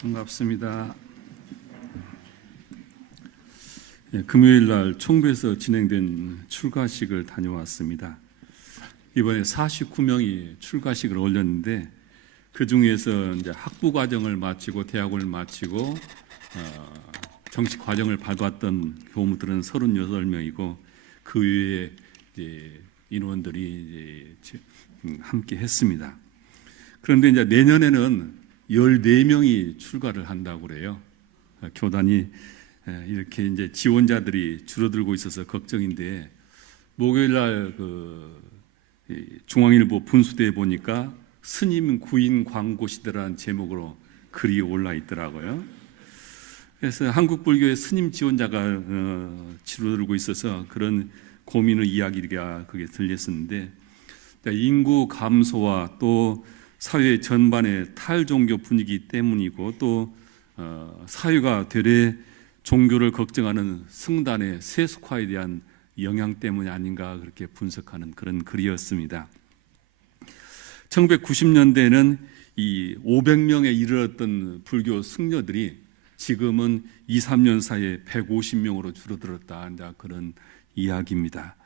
반갑습니다. 금요일 날 총부에서 진행된 출가식을 다녀왔습니다. 이번에 49명이 출가식을 올렸는데 그 중에서 이제 학부 과정을 마치고 대학을 마치고 정식 과정을 밟았던 교무들은 38명이고 그 외에 이제 인원들이 이제 함께 했습니다. 그런데 이제 내년에는 14명이 출가를 한다고 그래요. 교단이 이렇게 이제 지원자들이 줄어들고 있어서 걱정인데 목요일 날 중앙일보 분수대에 보니까 스님 구인 광고 시대라는 제목으로 글이 올라 있더라고요. 그래서 한국 불교의 스님 지원자가 줄어들고 있어서 그런 고민의 이야기가 그게 들렸었는데 인구 감소와 또 사회 전반의 탈종교 분위기 때문이고 또 사회가 되레 종교를 걱정하는 성단의 세속화에 대한 영향 때문이 아닌가 그렇게 분석하는 그런 글이었습니다. 1990년대에는 이 500명에 이르렀던 불교 승려들이 지금은 2, 3년 사이에 150명으로 줄어들었다. 그런 이야기입니다.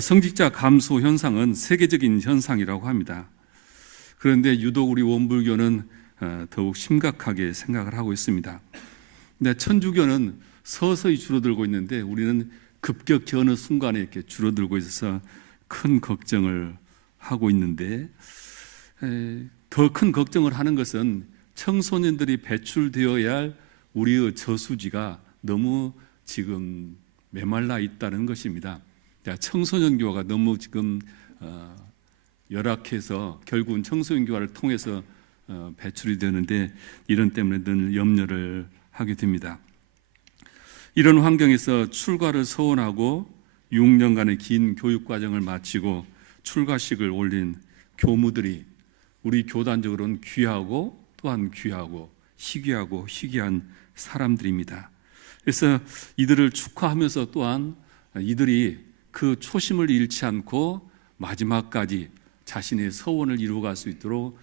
성직자 감소 현상은 세계적인 현상이라고 합니다. 그런데 유독 우리 원불교는 더욱 심각하게 생각을 하고 있습니다. 근데 천주교는 서서히 줄어들고 있는데 우리는 급격히 어느 순간에 이렇게 줄어들고 있어서 큰 걱정을 하고 있는데 더 큰 걱정을 하는 것은 청소년들이 배출되어야 할 우리의 저수지가 너무 지금 메말라 있다는 것입니다. 청소년 교화가 너무 지금 열악해서 결국은 청소년 교화를 통해서 배출이 되는데 이런 때문에 늘 염려를 하게 됩니다. 이런 환경에서 출가를 서원하고 6년간의 긴 교육 과정을 마치고 출가식을 올린 교무들이 우리 교단적으로는 귀하고 또한 귀하고 희귀한 사람들입니다. 그래서 이들을 축하하면서 또한 이들이 그 초심을 잃지 않고 마지막까지 자신의 서원을 이루어갈 수 있도록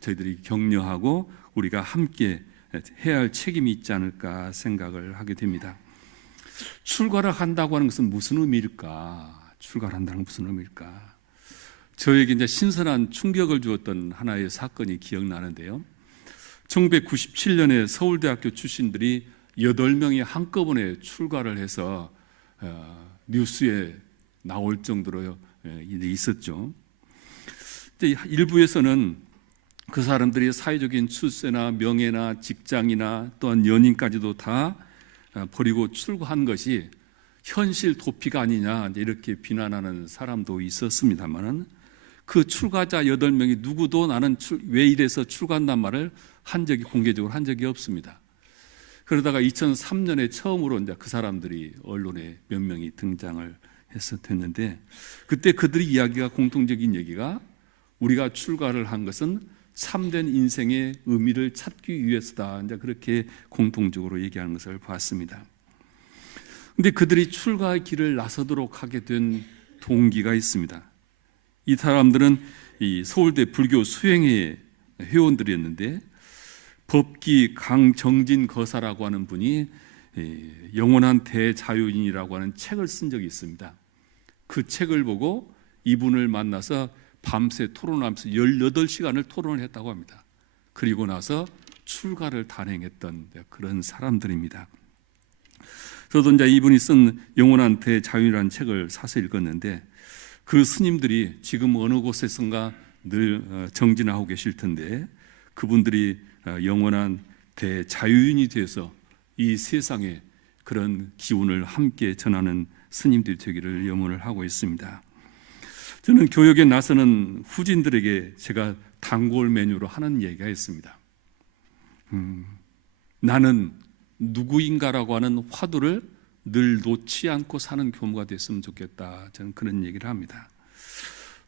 저희들이 격려하고 우리가 함께 해야 할 책임이 있지 않을까 생각을 하게 됩니다. 출가를 한다고 하는 것은 무슨 의미일까? 출가를 한다는 것은 무슨 의미일까? 저에게 이제 신선한 충격을 주었던 하나의 사건이 기억나는데요. 1997년에 서울대학교 출신들이 8명이 한꺼번에 출가를 해서 뉴스에 나올 정도로 일이 있었죠. 일부에서는 그 사람들이 사회적인 출세나 명예나 직장이나 또한 연인까지도 다 버리고 출가한 것이 현실 도피가 아니냐 이렇게 비난하는 사람도 있었습니다만 그 출가자 8명이 누구도 나는 왜 이래서 출가한단 말을 공개적으로 한 적이 없습니다. 그러다가 2003년에 처음으로 이제 그 사람들이 언론에 몇 명이 등장을 해서 됐는데 그때 그들의 이야기가 공통적인 얘기가 우리가 출가를 한 것은 참된 인생의 의미를 찾기 위해서다. 이제 그렇게 공통적으로 얘기하는 것을 봤습니다. 그런데 그들이 출가의 길을 나서도록 하게 된 동기가 있습니다. 이 사람들은 이 서울대 불교 수행회 회원들이었는데 법기 강정진 거사라고 하는 분이 영원한 대자유인이라고 하는 책을 쓴 적이 있습니다. 그 책을 보고 이분을 만나서 밤새 토론하면서 18시간을 토론을 했다고 합니다. 그리고 나서 출가를 단행했던 그런 사람들입니다. 저도 이제 이분이 쓴 영원한 대자유라는 책을 사서 읽었는데 그 스님들이 지금 어느 곳에선가 늘 정진하고 계실 텐데 그분들이 영원한 대자유인이 되어서 이 세상에 그런 기운을 함께 전하는 스님들이 되기를 염원을 하고 있습니다. 저는 교역에 나서는 후진들에게 제가 단골 메뉴로 하는 얘기가 있습니다. 나는 누구인가라고 하는 화두를 늘 놓지 않고 사는 교무가 됐으면 좋겠다. 저는 그런 얘기를 합니다.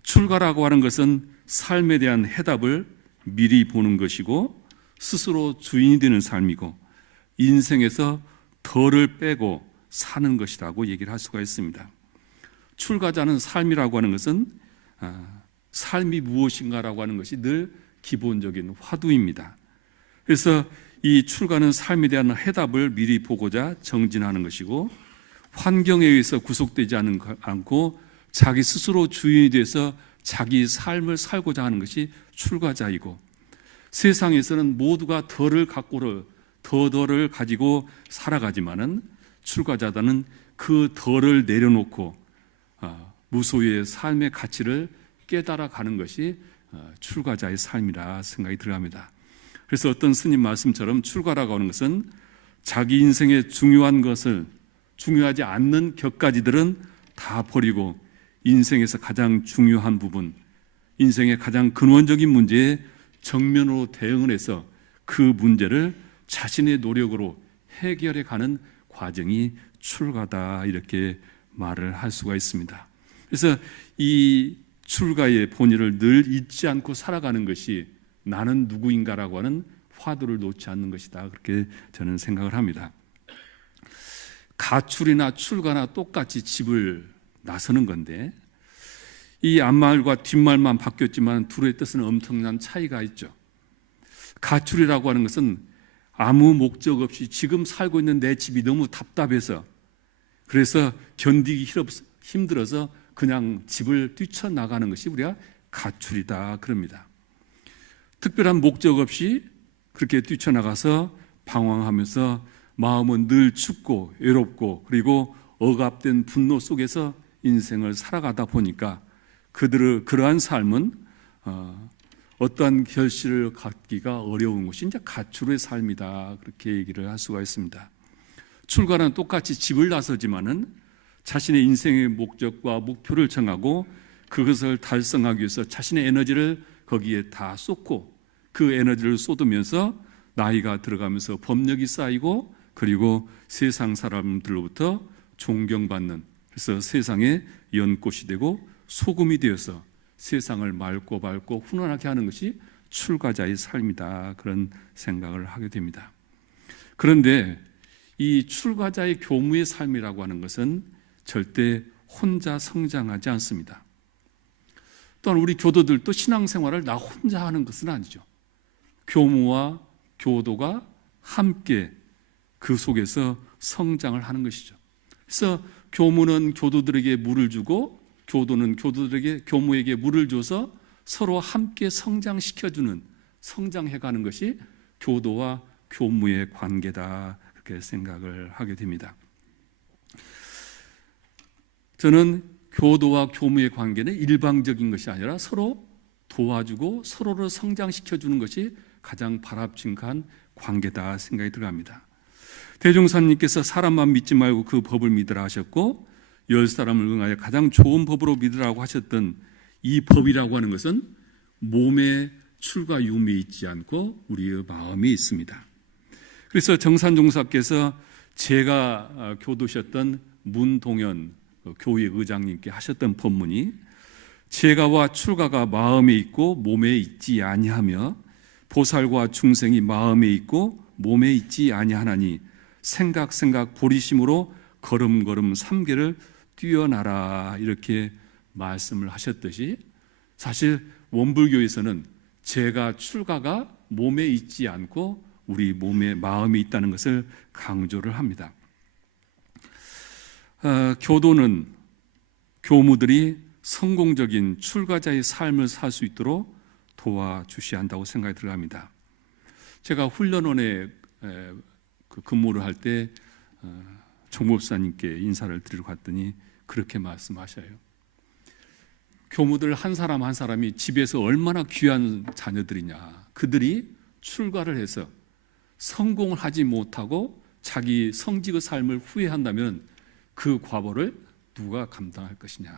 출가라고 하는 것은 삶에 대한 해답을 미리 보는 것이고 스스로 주인이 되는 삶이고 인생에서 덜을 빼고 사는 것이라고 얘기를 할 수가 있습니다. 출가자는 삶이라고 하는 것은 삶이 무엇인가라고 하는 것이 늘 기본적인 화두입니다. 그래서 이 출가는 삶에 대한 해답을 미리 보고자 정진하는 것이고, 환경에 의해서 구속되지 않고 자기 스스로 주인이 돼서 자기 삶을 살고자 하는 것이 출가자이고, 세상에서는 모두가 덜을 가지고 살아가지만은 출가자들은 그 덜을 내려놓고 무소유의 삶의 가치를 깨달아가는 것이 출가자의 삶이라 생각이 들어갑니다. 그래서 어떤 스님 말씀처럼 출가라고 하는 것은 자기 인생의 중요한 것을, 중요하지 않는 격가지들은 다 버리고 인생에서 가장 중요한 부분, 인생의 가장 근원적인 문제에 정면으로 대응을 해서 그 문제를 자신의 노력으로 해결해 가는 과정이 출가다, 이렇게 말을 할 수가 있습니다. 그래서 이 출가의 본의를 늘 잊지 않고 살아가는 것이 나는 누구인가라고 하는 화두를 놓지 않는 것이다, 그렇게 저는 생각을 합니다. 가출이나 출가나 똑같이 집을 나서는 건데, 이 앞말과 뒷말만 바뀌었지만 둘의 뜻은 엄청난 차이가 있죠. 가출이라고 하는 것은 아무 목적 없이 지금 살고 있는 내 집이 너무 답답해서, 그래서 견디기 힘들어서 그냥 집을 뛰쳐나가는 것이 우리가 가출이다 그럽니다. 특별한 목적 없이 그렇게 뛰쳐나가서 방황하면서 마음은 늘 춥고 외롭고, 그리고 억압된 분노 속에서 인생을 살아가다 보니까 그러한 삶은 어떠한 결실을 갖기가 어려운 것이 이제 가출의 삶이다, 그렇게 얘기를 할 수가 있습니다. 출가는 똑같이 집을 나서지만은 자신의 인생의 목적과 목표를 정하고 그것을 달성하기 위해서 자신의 에너지를 거기에 다 쏟고, 그 에너지를 쏟으면서 나이가 들어가면서 법력이 쌓이고, 그리고 세상 사람들로부터 존경받는, 그래서 세상의 연꽃이 되고 소금이 되어서 세상을 맑고 밝고 훈훈하게 하는 것이 출가자의 삶이다, 그런 생각을 하게 됩니다. 그런데 이 출가자의 교무의 삶이라고 하는 것은 절대 혼자 성장하지 않습니다. 또한 우리 교도들도 신앙생활을 나 혼자 하는 것은 아니죠. 교무와 교도가 함께 그 속에서 성장을 하는 것이죠. 그래서 교무는 교도들에게 물을 주고, 교도는 교무에게 물을 줘서 서로 함께 성장시켜주는, 성장해가는 것이 교도와 교무의 관계다, 그렇게 생각을 하게 됩니다. 저는 교도와 교무의 관계는 일방적인 것이 아니라 서로 도와주고 서로를 성장시켜주는 것이 가장 바람직한 관계다 생각이 들어갑니다. 대종사님께서 사람만 믿지 말고 그 법을 믿으라 하셨고, 10사람을 응하여 가장 좋은 법으로 믿으라고 하셨던 이 법이라고 하는 것은 몸의 출가 유무에 있지 않고 우리의 마음에 있습니다. 그래서 정산종사께서 제가 교도셨던 문동현 교회 의장님께 하셨던 법문이, 제가와 출가가 마음에 있고 몸에 있지 아니하며 보살과 중생이 마음에 있고 몸에 있지 아니하나니 생각 보리심으로 걸음걸음 삼계를 뛰어나라, 이렇게 말씀을 하셨듯이, 사실 원불교에서는 제가 출가가 몸에 있지 않고 우리 몸에 마음에 있다는 것을 강조를 합니다. 교도는 교무들이 성공적인 출가자의 삶을 살 수 있도록 도와주셔야 한다고 생각이 들어갑니다. 제가 훈련원에 근무를 할 때 종목사님께 인사를 드리러 갔더니 그렇게 말씀하셔요. 교무들 한 사람 한 사람이 집에서 얼마나 귀한 자녀들이냐, 그들이 출가를 해서 성공을 하지 못하고 자기 성직의 삶을 후회한다면 그 과보를 누가 감당할 것이냐,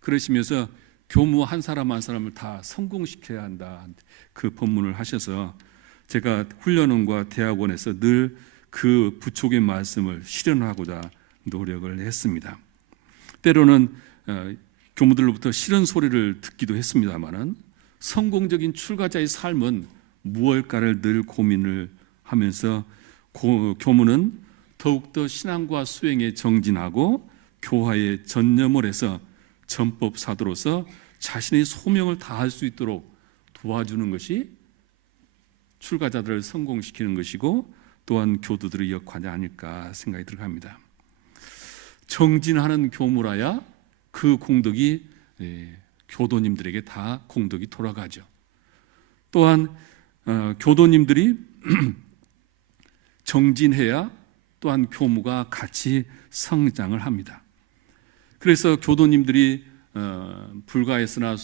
그러시면서 교무 한 사람 한 사람을 다 성공시켜야 한다, 그 법문을 하셔서 제가 훈련원과 대학원에서 늘 그 부촉의 말씀을 실현하고자 노력을 했습니다. 때로는 교무들로부터 싫은 소리를 듣기도 했습니다만, 성공적인 출가자의 삶은 무엇일까를 늘 고민을 하면서 교무는 더욱더 신앙과 수행에 정진하고 교화에 전념을 해서 전법사도로서 자신의 소명을 다할 수 있도록 도와주는 것이 출가자들을 성공시키는 것이고 또한 교도들의 역할이 아닐까 생각이 들어갑니다. 정진하는 교무라야 그 공덕이 교도님들에게 다 공덕이 돌아가죠. 또한 교도님들이 정진해야 또한 교무가 같이 성장을 합니다. 그래서 교도님들이 불가에서나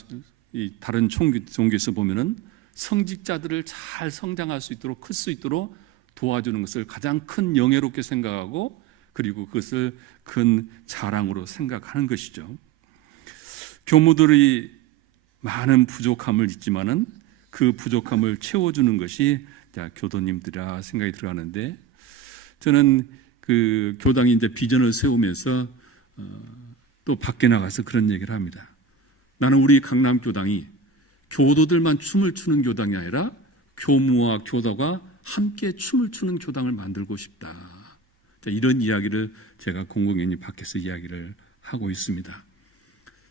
다른 종교에서 보면은 성직자들을 잘 성장할 수 있도록 클 수 있도록 도와주는 것을 가장 큰 영예롭게 생각하고 그리고 그것을 큰 자랑으로 생각하는 것이죠. 교무들이 많은 부족함을 있지만은 그 부족함을 채워주는 것이 교도님들이라 생각이 들어가는데, 저는 그 교당이 이제 비전을 세우면서 또 밖에 나가서 그런 얘기를 합니다. 나는 우리 강남교당이 교도들만 춤을 추는 교당이 아니라 교무와 교도가 함께 춤을 추는 교당을 만들고 싶다. 이런 이야기를 제가 공공연히 밖에서 이야기를 하고 있습니다.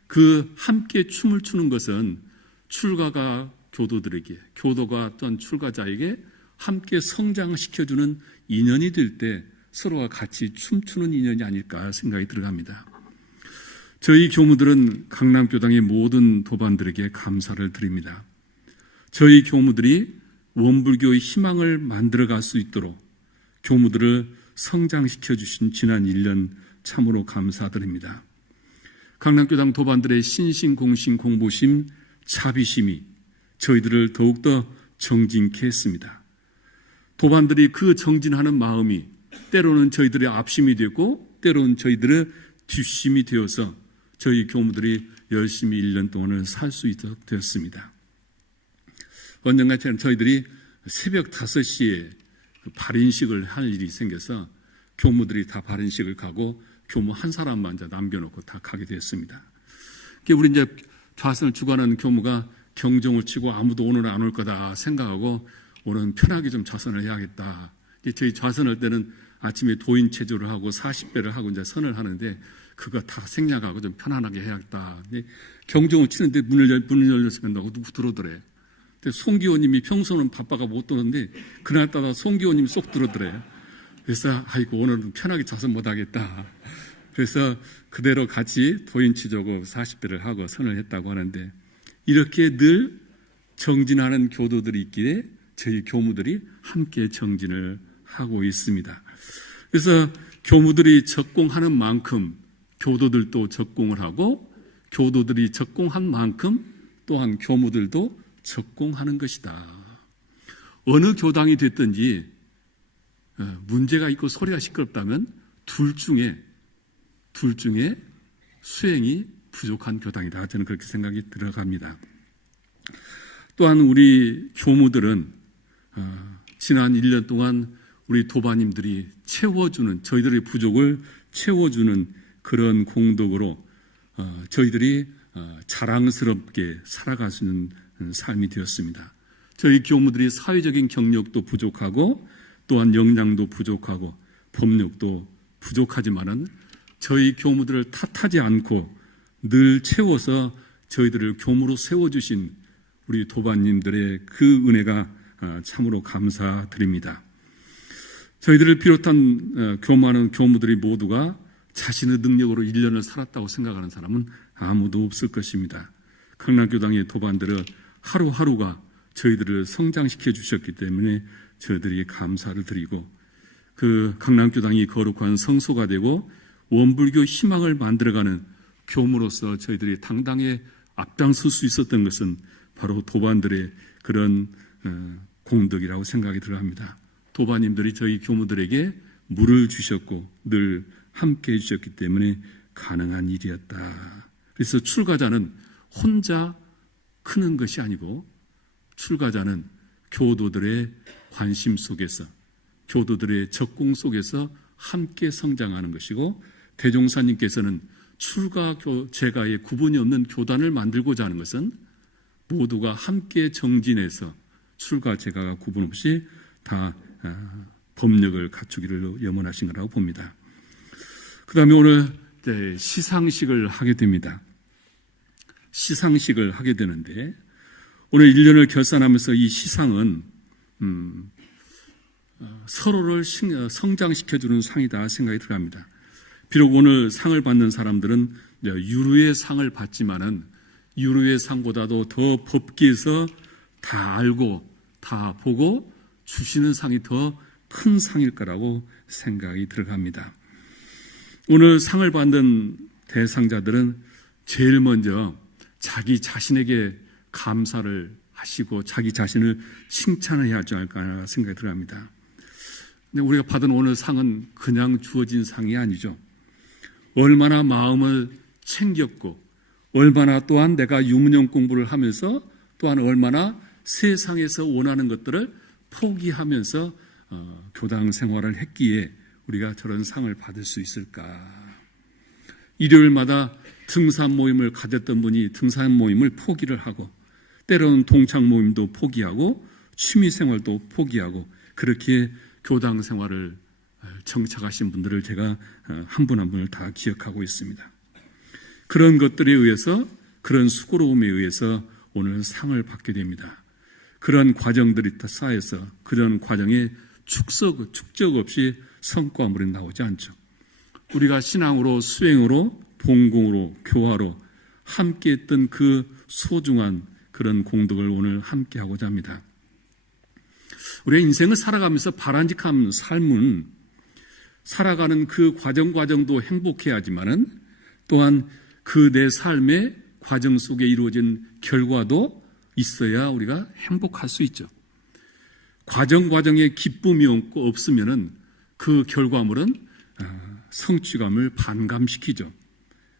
그 함께 춤을 추는 것은 출가가 교도들에게, 교도가 또한 출가자에게 함께 성장시켜주는 인연이 될 때 서로가 같이 춤추는 인연이 아닐까 생각이 들어갑니다. 저희 교무들은 강남교당의 모든 도반들에게 감사를 드립니다. 저희 교무들이 원불교의 희망을 만들어갈 수 있도록 교무들을 성장시켜 주신 지난 1년 참으로 감사드립니다. 강남교당 도반들의 신신공신 공부심, 자비심이 저희들을 더욱더 정진케 했습니다. 도반들이 그 정진하는 마음이 때로는 저희들의 앞심이 되고 때로는 저희들의 뒷심이 되어서 저희 교무들이 열심히 1년 동안을 살 수 있도록 되었습니다. 언젠가 저희들이 새벽 5시에 발인식을 할 일이 생겨서 교무들이 다 발인식을 가고 교무 한 사람만 이제 남겨놓고 다 가게 됐습니다. 우리 이제 좌선을 주관하는 교무가 경종을 치고 아무도 오늘 안 올 거다 생각하고 오늘은 편하게 좀 좌선을 해야겠다. 저희 좌선할 때는 아침에 도인 체조를 하고 40배를 하고 이제 선을 하는데 그거 다 생략하고 좀 편안하게 해야겠다. 경종을 치는데 문을 열려서 간다고 누구 들어오더래. 송기호님이 평소는 바빠가 못 들었는데 그날따라 송기호님이 쏙 들어오더래. 그래서 아이고 오늘은 편하게 좌선 못 하겠다. 그래서 그대로 같이 도인 체조고 40배를 하고 선을 했다고 하는데, 이렇게 늘 정진하는 교도들이 있기에 저희 교무들이 함께 정진을 하고 있습니다. 그래서 교무들이 적공하는 만큼 교도들도 적공을 하고 교도들이 적공한 만큼 또한 교무들도 적공하는 것이다. 어느 교당이 됐든지 문제가 있고 소리가 시끄럽다면 둘 중에 수행이 부족한 교당이다. 저는 그렇게 생각이 들어갑니다. 또한 우리 교무들은 지난 1년 동안 우리 도반님들이 채워주는, 저희들의 부족을 채워주는 그런 공덕으로 저희들이 자랑스럽게 살아갈 수 있는 삶이 되었습니다. 저희 교무들이 사회적인 경력도 부족하고 또한 역량도 부족하고 법력도 부족하지만은 저희 교무들을 탓하지 않고 늘 채워서 저희들을 교무로 세워주신 우리 도반님들의 그 은혜가 참으로 감사드립니다. 저희들을 비롯한 교무하는 교무들이 모두가 자신의 능력으로 1년을 살았다고 생각하는 사람은 아무도 없을 것입니다. 강남교당의 도반들은 하루하루가 저희들을 성장시켜 주셨기 때문에 저희들이 감사를 드리고, 그 강남교당이 거룩한 성소가 되고 원불교 희망을 만들어가는 교무로서 저희들이 당당히 앞장설 수 있었던 것은 바로 도반들의 그런 공덕이라고 생각이 들어갑니다. 도반님들이 저희 교무들에게 물을 주셨고 늘 함께 해주셨기 때문에 가능한 일이었다. 그래서 출가자는 혼자 크는 것이 아니고 출가자는 교도들의 관심 속에서, 교도들의 적공 속에서 함께 성장하는 것이고, 대종사님께서는 출가 제가의 구분이 없는 교단을 만들고자 하는 것은 모두가 함께 정진해서 출가 제가가 구분 없이 다 법력을 갖추기를 염원하신 거라고 봅니다. 그 다음에 오늘 시상식을 하게 됩니다. 시상식을 하게 되는데, 오늘 1년을 결산하면서 이 시상은 서로를 성장시켜주는 상이다 생각이 들어갑니다. 비록 오늘 상을 받는 사람들은 유루의 상을 받지만은 유루의 상보다도 더 법기에서 다 알고 다 보고 주시는 상이 더 큰 상일 거라고 생각이 들어갑니다. 오늘 상을 받는 대상자들은 제일 먼저 자기 자신에게 감사를 하시고 자기 자신을 칭찬해야 하지 않을까 생각이 들어갑니다. 근데 우리가 받은 오늘 상은 그냥 주어진 상이 아니죠. 얼마나 마음을 챙겼고 얼마나 또한 내가 유문형 공부를 하면서 또한 얼마나 세상에서 원하는 것들을 포기하면서 교당 생활을 했기에 우리가 저런 상을 받을 수 있을까. 일요일마다 등산 모임을 가졌던 분이 등산 모임을 포기를 하고 때로는 동창 모임도 포기하고 취미 생활도 포기하고 그렇게 교당 생활을 정착하신 분들을 제가 한 분 한 분을 다 기억하고 있습니다. 그런 것들에 의해서 그런 수고로움에 의해서 오늘 상을 받게 됩니다. 그런 과정들이 쌓여서 그런 과정에 축적 없이 성과물이 나오지 않죠. 우리가 신앙으로 수행으로 봉공으로 교화로 함께 했던 그 소중한 그런 공덕을 오늘 함께 하고자 합니다. 우리의 인생을 살아가면서 바람직한 삶은 살아가는 그 과정도 행복해야 하지만은 또한 그 내 삶의 과정 속에 이루어진 결과도 있어야 우리가 행복할 수 있죠. 과정에 기쁨이 없으면은 그 결과물은 성취감을 반감시키죠.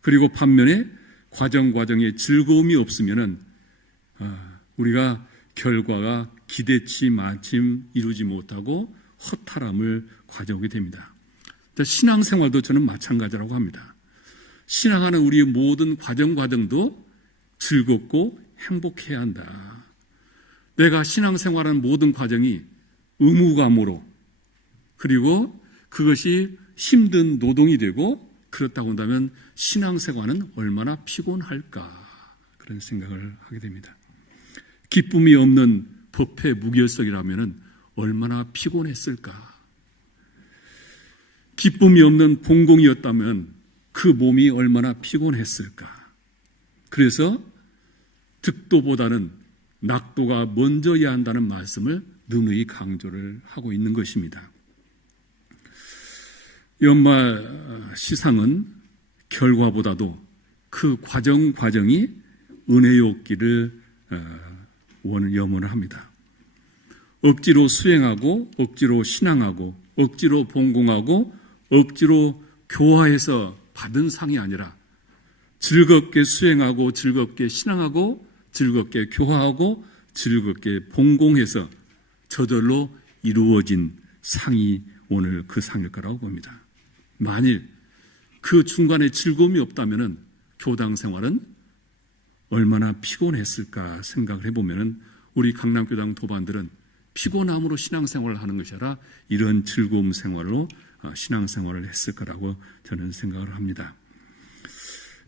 그리고 반면에 과정에 즐거움이 없으면은 우리가 결과가 기대치 마침 이루지 못하고 허탈함을 가져오게 됩니다. 신앙생활도 저는 마찬가지라고 합니다. 신앙하는 우리의 모든 과정도 즐겁고 행복해야 한다. 내가 신앙생활하는 모든 과정이 의무감으로 그리고 그것이 힘든 노동이 되고 그렇다고 한다면 신앙생활은 얼마나 피곤할까 그런 생각을 하게 됩니다. 기쁨이 없는 법회 무결석이라면 얼마나 피곤했을까. 기쁨이 없는 봉공이었다면 그 몸이 얼마나 피곤했을까. 그래서 득도보다는 낙도가 먼저야 한다는 말씀을 누누이 강조를 하고 있는 것입니다. 연말 시상은 결과보다도 그 과정이 은혜의 없기를 염원을 합니다. 억지로 수행하고 억지로 신앙하고 억지로 봉공하고 억지로 교화해서 받은 상이 아니라 즐겁게 수행하고 즐겁게 신앙하고 즐겁게 교화하고 즐겁게 봉공해서 저절로 이루어진 상이 오늘 그 상일 거라고 봅니다. 만일 그 중간에 즐거움이 없다면 교당 생활은 얼마나 피곤했을까 생각을 해보면 우리 강남교당 도반들은 피곤함으로 신앙생활을 하는 것이 아니라 이런 즐거움 생활로 신앙생활을 했을 거라고 저는 생각을 합니다.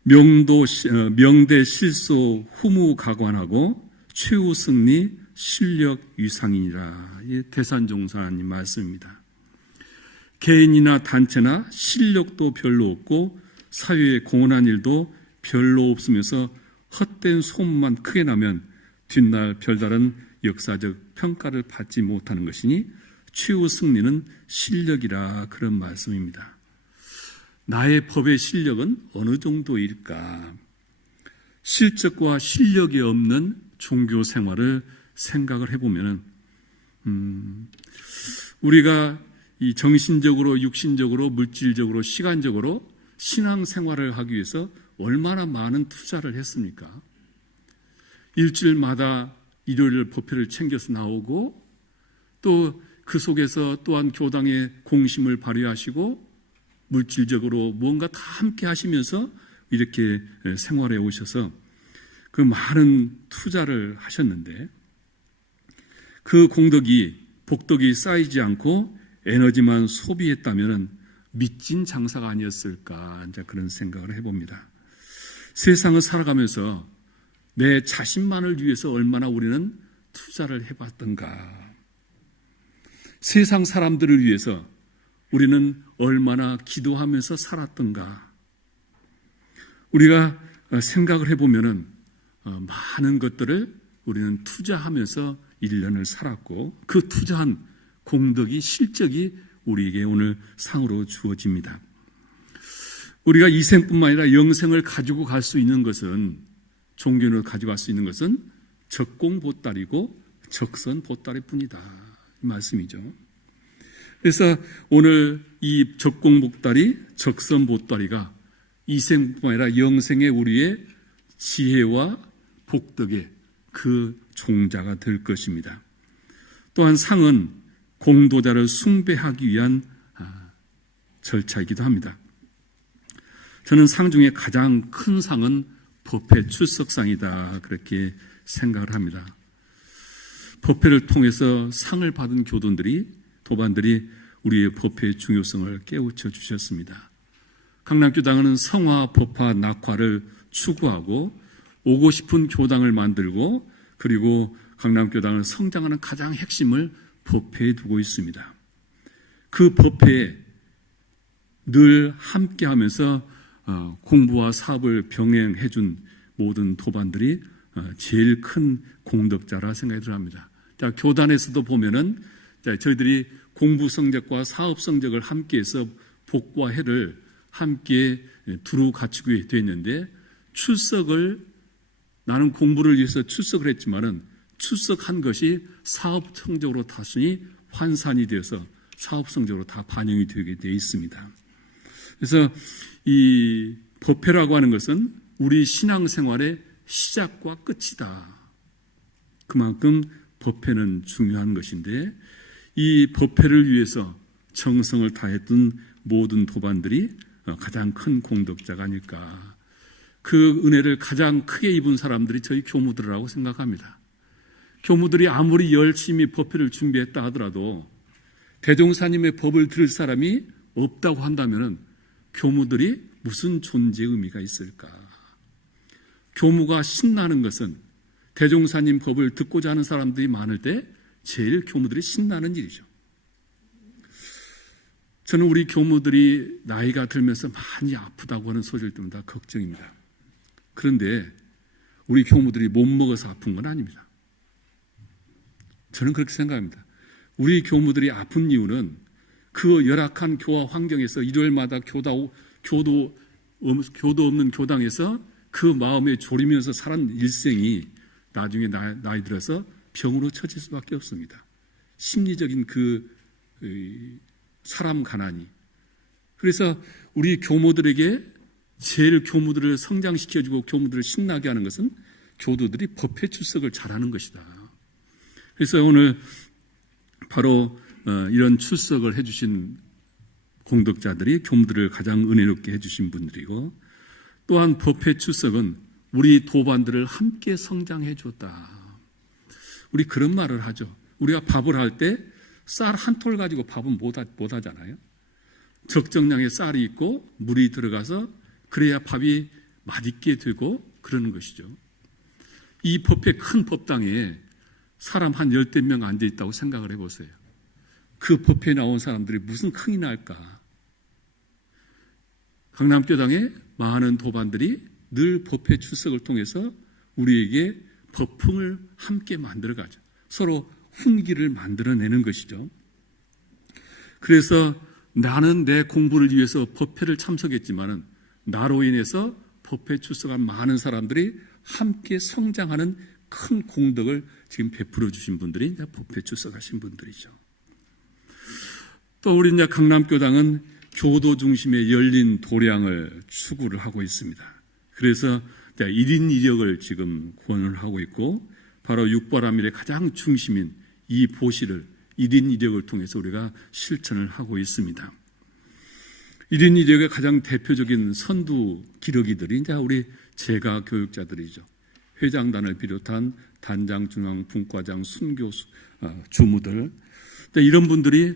명대 실소 후무가관하고 최후승리 실력 유상이니라. 이 대산종사님 말씀입니다. 개인이나 단체나 실력도 별로 없고 사회에 공헌한 일도 별로 없으면서 헛된 소문만 크게 나면 뒷날 별다른 역사적 평가를 받지 못하는 것이니 최후 승리는 실력이라 그런 말씀입니다. 나의 법의 실력은 어느 정도일까? 실적과 실력이 없는 종교 생활을 생각을 해보면 우리가 이 정신적으로 육신적으로 물질적으로 시간적으로 신앙생활을 하기 위해서 얼마나 많은 투자를 했습니까? 일주일마다 일요일 법회를 챙겨서 나오고 또 그 속에서 또한 교당의 공심을 발휘하시고 물질적으로 무언가 다 함께 하시면서 이렇게 생활해 오셔서 그 많은 투자를 하셨는데 그 복덕이 쌓이지 않고 에너지만 소비했다면 미친 장사가 아니었을까 이제 그런 생각을 해봅니다. 세상을 살아가면서 내 자신만을 위해서 얼마나 우리는 투자를 해봤던가. 세상 사람들을 위해서 우리는 얼마나 기도하면서 살았던가. 우리가 생각을 해보면은 많은 것들을 우리는 투자하면서 1년을 살았고 그 투자한 공덕이 실적이 우리에게 오늘 상으로 주어집니다. 우리가 이 생뿐만 아니라 영생을 가지고 갈 수 있는 것은, 종교를 가지고 갈 수 있는 것은 적공보따리고 적선보따리 뿐이다, 이 말씀이죠. 그래서 오늘 이 적공보따리, 적선보따리가 이 생뿐만 아니라 영생의 우리의 지혜와 복덕의 그 종자가 될 것입니다. 또한 상은 공도자를 숭배하기 위한 절차이기도 합니다. 저는 상 중에 가장 큰 상은 법회 출석상이다, 그렇게 생각을 합니다. 법회를 통해서 상을 받은 교도들이, 도반들이 우리의 법회의 중요성을 깨우쳐 주셨습니다. 강남교당은 성화, 법화, 낙화를 추구하고 오고 싶은 교당을 만들고, 그리고 강남교당을 성장하는 가장 핵심을 법회에 두고 있습니다. 그 법회에 늘 함께하면서 공부와 사업을 병행해 준 모든 도반들이 제일 큰 공덕자라 생각이 들어갑니다. 자, 교단에서도 보면은 저희들이 공부 성적과 사업 성적을 함께해서 복과 해를 함께 두루 갖추게 되어 있는데, 출석을, 나는 공부를 위해서 출석을 했지만은 출석한 것이 사업 성적으로 다순히 환산이 되어서 사업 성적으로 다 반영이 되게 되어 있습니다. 그래서 이 법회라고 하는 것은 우리 신앙생활의 시작과 끝이다. 그만큼 법회는 중요한 것인데, 이 법회를 위해서 정성을 다했던 모든 도반들이 가장 큰 공덕자가 아닐까. 그 은혜를 가장 크게 입은 사람들이 저희 교무들이라고 생각합니다. 교무들이 아무리 열심히 법회를 준비했다 하더라도 대종사님의 법을 들을 사람이 없다고 한다면 교무들이 무슨 존재 의미가 있을까? 교무가 신나는 것은 대종사님 법을 듣고자 하는 사람들이 많을 때 제일 교무들이 신나는 일이죠. 저는 우리 교무들이 나이가 들면서 많이 아프다고 하는 소리를 듣는다 걱정입니다. 그런데 우리 교무들이 못 먹어서 아픈 건 아닙니다. 저는 그렇게 생각합니다. 우리 교무들이 아픈 이유는 그 열악한 교화 환경에서 일요일마다 교도 없는 교당에서 그 마음에 졸이면서 살은 일생이 나중에 나이 들어서 병으로 처질 수밖에 없습니다. 심리적인 그 사람 가난이. 그래서 우리 교모들에게 제일 교무들을 성장시켜주고 교무들을 신나게 하는 것은 교도들이 법회 출석을 잘하는 것이다. 그래서 오늘 바로 이런 출석을 해주신 공덕자들이 교무들을 가장 은혜롭게 해주신 분들이고, 또한 법회 출석은 우리 도반들을 함께 성장해 줬다. 우리 그런 말을 하죠. 우리가 밥을 할 때 쌀 한 톨 가지고 밥은 못 하잖아요. 적정량의 쌀이 있고 물이 들어가서 그래야 밥이 맛있게 되고 그러는 것이죠. 이 법회 큰 법당에 사람 한 10명 앉아 있다고 생각을 해보세요. 그 법회에 나온 사람들이 무슨 큰이 날까? 강남교당의 많은 도반들이 늘 법회 출석을 통해서 우리에게 법풍을 함께 만들어가죠. 서로 훈기를 만들어내는 것이죠. 그래서 나는 내 공부를 위해서 법회를 참석했지만은 나로 인해서 법회 출석한 많은 사람들이 함께 성장하는 큰 공덕을 지금 베풀어 주신 분들이 이제 법회 출석하신 분들이죠. 또 우리 이제 강남교당은 교도 중심의 열린 도량을 추구를 하고 있습니다. 그래서 1인 1역을 지금 구원을 하고 있고, 바로 육바라밀의 가장 중심인 이 보시를 1인 1역을 통해서 우리가 실천을 하고 있습니다. 1인 1역의 가장 대표적인 선두 기러기들이 이제 우리 제가 교육자들이죠. 회장단을 비롯한 단장, 중앙, 분과장, 순교 주무들, 이런 분들이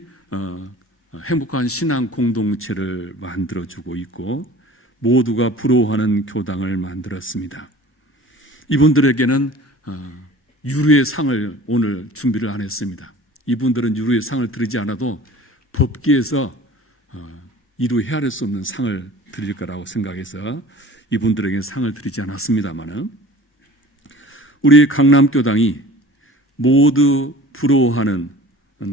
행복한 신앙 공동체를 만들어주고 있고 모두가 부러워하는 교당을 만들었습니다. 이분들에게는 유류의 상을 오늘 준비를 안 했습니다. 이분들은 유로의 상을 드리지 않아도 법계에서 이루 헤아릴 수 없는 상을 드릴 거라고 생각해서 이분들에게 상을 드리지 않았습니다만은, 우리 강남교당이 모두 부러워하는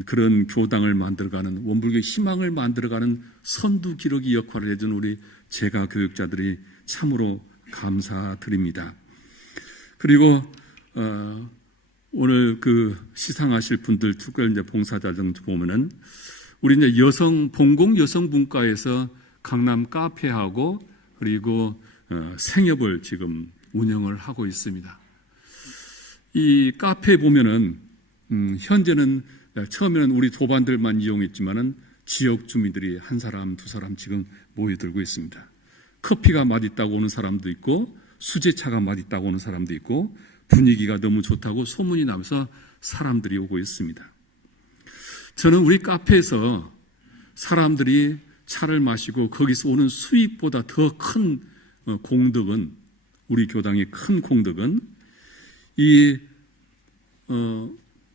그런 교당을 만들어가는, 원불교의 희망을 만들어가는 선두 기록이 역할을 해준 우리 제가 교육자들이 참으로 감사드립니다. 그리고 오늘 그 시상하실 분들, 특별 이제 봉사자들 보면은 우리 이제 봉공 여성분과에서 강남 카페하고 그리고 생협을 지금 운영을 하고 있습니다. 이 카페 보면은 현재는 처음에는 우리 도반들만 이용했지만은 지역 주민들이 한 사람, 두 사람 지금 모여들고 있습니다. 커피가 맛있다고 오는 사람도 있고 수제차가 맛있다고 오는 사람도 있고 분위기가 너무 좋다고 소문이 나면서 사람들이 오고 있습니다. 저는 우리 카페에서 사람들이 차를 마시고 거기서 오는 수익보다 더 큰 공덕은, 우리 교당의 큰 공덕은 이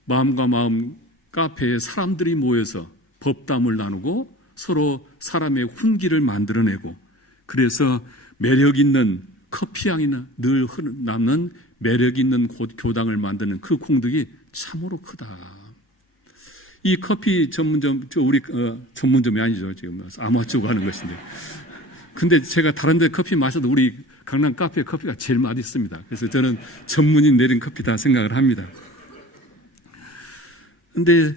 마음과 마음 카페에 사람들이 모여서 법담을 나누고 서로 사람의 훈기를 만들어내고, 그래서 매력 있는 커피향이 늘 남는 매력 있는 교당을 만드는 그 공덕이 참으로 크다. 이 커피 전문점, 우리 전문점이 아니죠. 지금 아마추어가 하는 것인데. 근데 제가 다른 데 커피 마셔도 우리 강남 카페 커피가 제일 맛있습니다. 그래서 저는 전문인 내린 커피다 생각을 합니다. 근데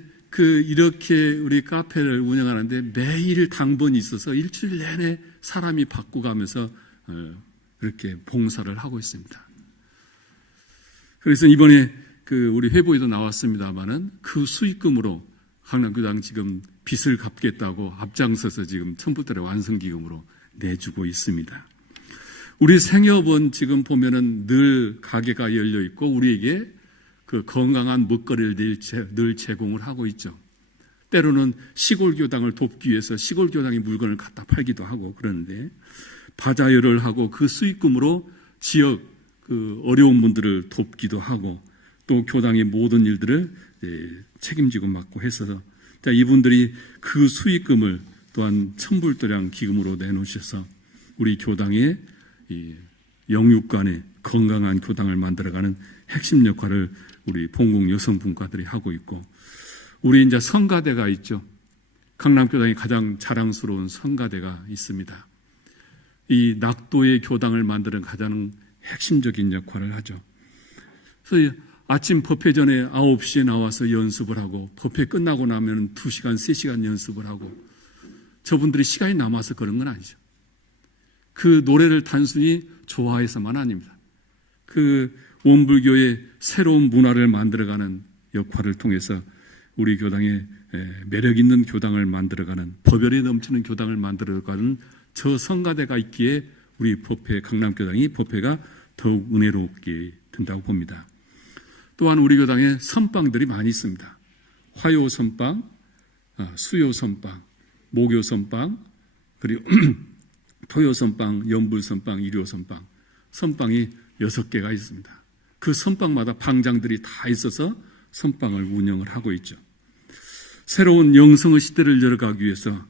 이렇게 우리 카페를 운영하는데 매일 당번이 있어서 일주일 내내 사람이 바꾸가면서 이렇게 봉사를 하고 있습니다. 그래서 이번에 우리 회보에도 나왔습니다만은 그 수익금으로 강남교당 지금 빚을 갚겠다고 앞장서서 지금 첨부달의 완성기금으로 내주고 있습니다. 우리 생협은 지금 보면은 늘 가게가 열려 있고 우리에게 그 건강한 먹거리를 늘 제공을 하고 있죠. 때로는 시골 교당을 돕기 위해서 시골 교당의 물건을 갖다 팔기도 하고 그러는데, 바자회를 하고 그 수익금으로 지역 어려운 분들을 돕기도 하고 또 교당의 모든 일들을 책임지고 맡고 해서, 이분들이 그 수익금을 또한 천불도량 기금으로 내놓으셔서 우리 교당의 영육간의 건강한 교당을 만들어가는 핵심 역할을 우리 봉공 여성분과들이 하고 있고, 우리 이제 성가대가 있죠. 강남교당이 가장 자랑스러운 성가대가 있습니다. 이 낙도의 교당을 만드는 가장 핵심적인 역할을 하죠. 그래서 아침 법회 전에 9시에 나와서 연습을 하고 법회 끝나고 나면 2시간, 3시간 연습을 하고, 저분들이 시간이 남아서 그런 건 아니죠. 그 노래를 단순히 좋아해서만 아닙니다. 원불교의 새로운 문화를 만들어가는 역할을 통해서 우리 교당의 매력 있는 교당을 만들어가는, 법열이 넘치는 교당을 만들어가는 저 성가대가 있기에 우리 법회, 강남교당이 법회가 더욱 은혜롭게 된다고 봅니다. 또한 우리 교당에 선방들이 많이 있습니다. 화요 선방, 수요 선방, 목요 선방, 그리고 토요 선방, 연불 선방, 일요 선방, 선방이 6개가 있습니다. 그 선방마다 방장들이 다 있어서 선방을 운영을 하고 있죠. 새로운 영성의 시대를 열어가기 위해서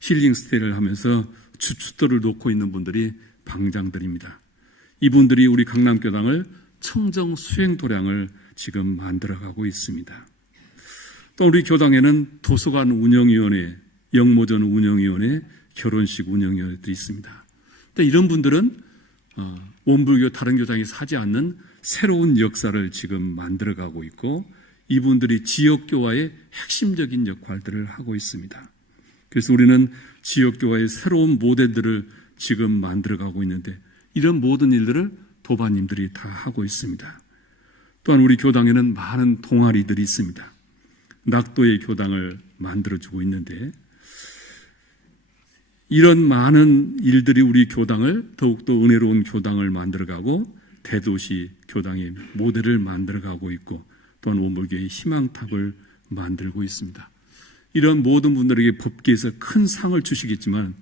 힐링 스테이를 하면서 주춧돌을 놓고 있는 분들이 방장들입니다. 이분들이 우리 강남교당을 청정 수행 도량을 지금 만들어가고 있습니다. 또 우리 교당에는 도서관 운영위원회, 영모전 운영위원회, 결혼식 운영위원회도 있습니다. 이런 분들은 원불교 다른 교당에서 하지 않는 새로운 역사를 지금 만들어가고 있고, 이분들이 지역교화의 핵심적인 역할들을 하고 있습니다. 그래서 우리는 지역교화의 새로운 모델들을 지금 만들어가고 있는데, 이런 모든 일들을 도반님들이 다 하고 있습니다. 또한 우리 교당에는 많은 동아리들이 있습니다. 낙도의 교당을 만들어주고 있는데, 이런 많은 일들이 우리 교당을 더욱더 은혜로운 교당을 만들어가고 대도시 교당의 모델을 만들어가고 있고, 또한 원불교의 희망탑을 만들고 있습니다. 이런 모든 분들에게 법계에서 큰 상을 주시겠지만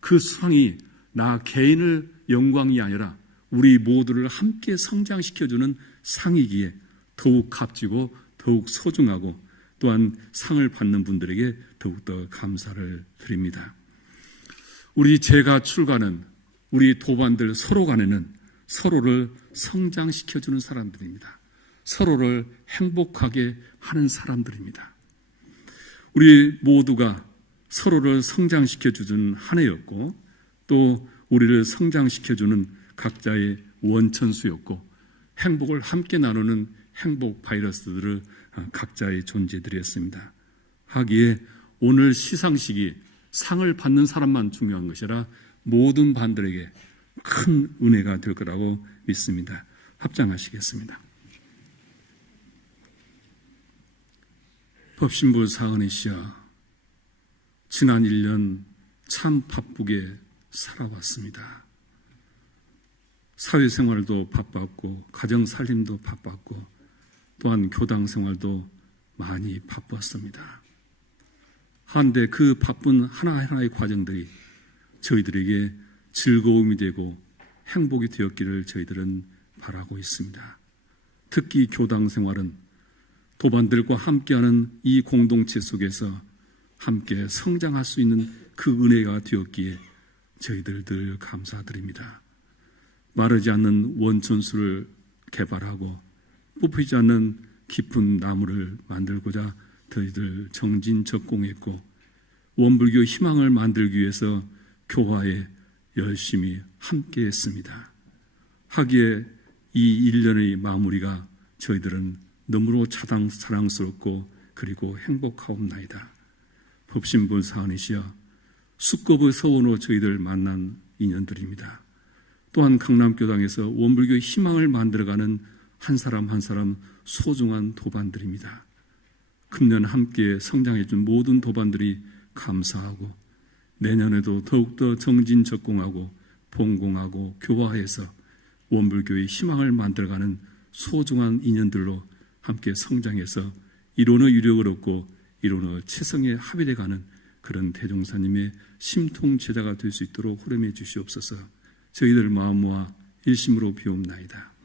그 상이 나 개인의 영광이 아니라 우리 모두를 함께 성장시켜주는 상이기에 더욱 값지고 더욱 소중하고 또한 상을 받는 분들에게 더욱더 감사를 드립니다. 우리 제가 출가는 우리 도반들 서로 간에는 서로를 성장시켜주는 사람들입니다. 서로를 행복하게 하는 사람들입니다. 우리 모두가 서로를 성장시켜주는 한 해였고 또 우리를 성장시켜주는 각자의 원천수였고 행복을 함께 나누는 행복 바이러스들을 각자의 존재들이었습니다. 하기에 오늘 시상식이 상을 받는 사람만 중요한 것이라 모든 반들에게 큰 은혜가 될 거라고 믿습니다. 합장하시겠습니다. 법신부 사은혜 씨여, 지난 1년 참 바쁘게 살아왔습니다. 사회생활도 바빴고 가정살림도 바빴고 또한 교당생활도 많이 바빴습니다. 한데 그 바쁜 하나하나의 과정들이 저희들에게 즐거움이 되고 행복이 되었기를 저희들은 바라고 있습니다. 특히 교당생활은 도반들과 함께하는 이 공동체 속에서 함께 성장할 수 있는 그 은혜가 되었기에 저희들 늘 감사드립니다. 마르지 않는 원천수를 개발하고 뽑히지 않는 깊은 나무를 만들고자 저희들 정진적공했고 원불교 희망을 만들기 위해서 교화에 열심히 함께했습니다. 하기에 이 1년의 마무리가 저희들은 너무로 사랑스럽고 그리고 행복하옵나이다. 법신부 사은이시여, 수급의 서원으로 저희들 만난 인연들입니다. 또한 강남교당에서 원불교의 희망을 만들어가는 한 사람 한 사람 소중한 도반들입니다. 금년 함께 성장해준 모든 도반들이 감사하고 내년에도 더욱더 정진적공하고 봉공하고 교화해서 원불교의 희망을 만들어가는 소중한 인연들로 함께 성장해서 이론의 유력을 얻고 이론의 체성에 합의돼가는 그런 대종사님의 심통 제자가 될 수 있도록 호름해 주시옵소서. 저희들 마음 모아 일심으로 비옵나이다.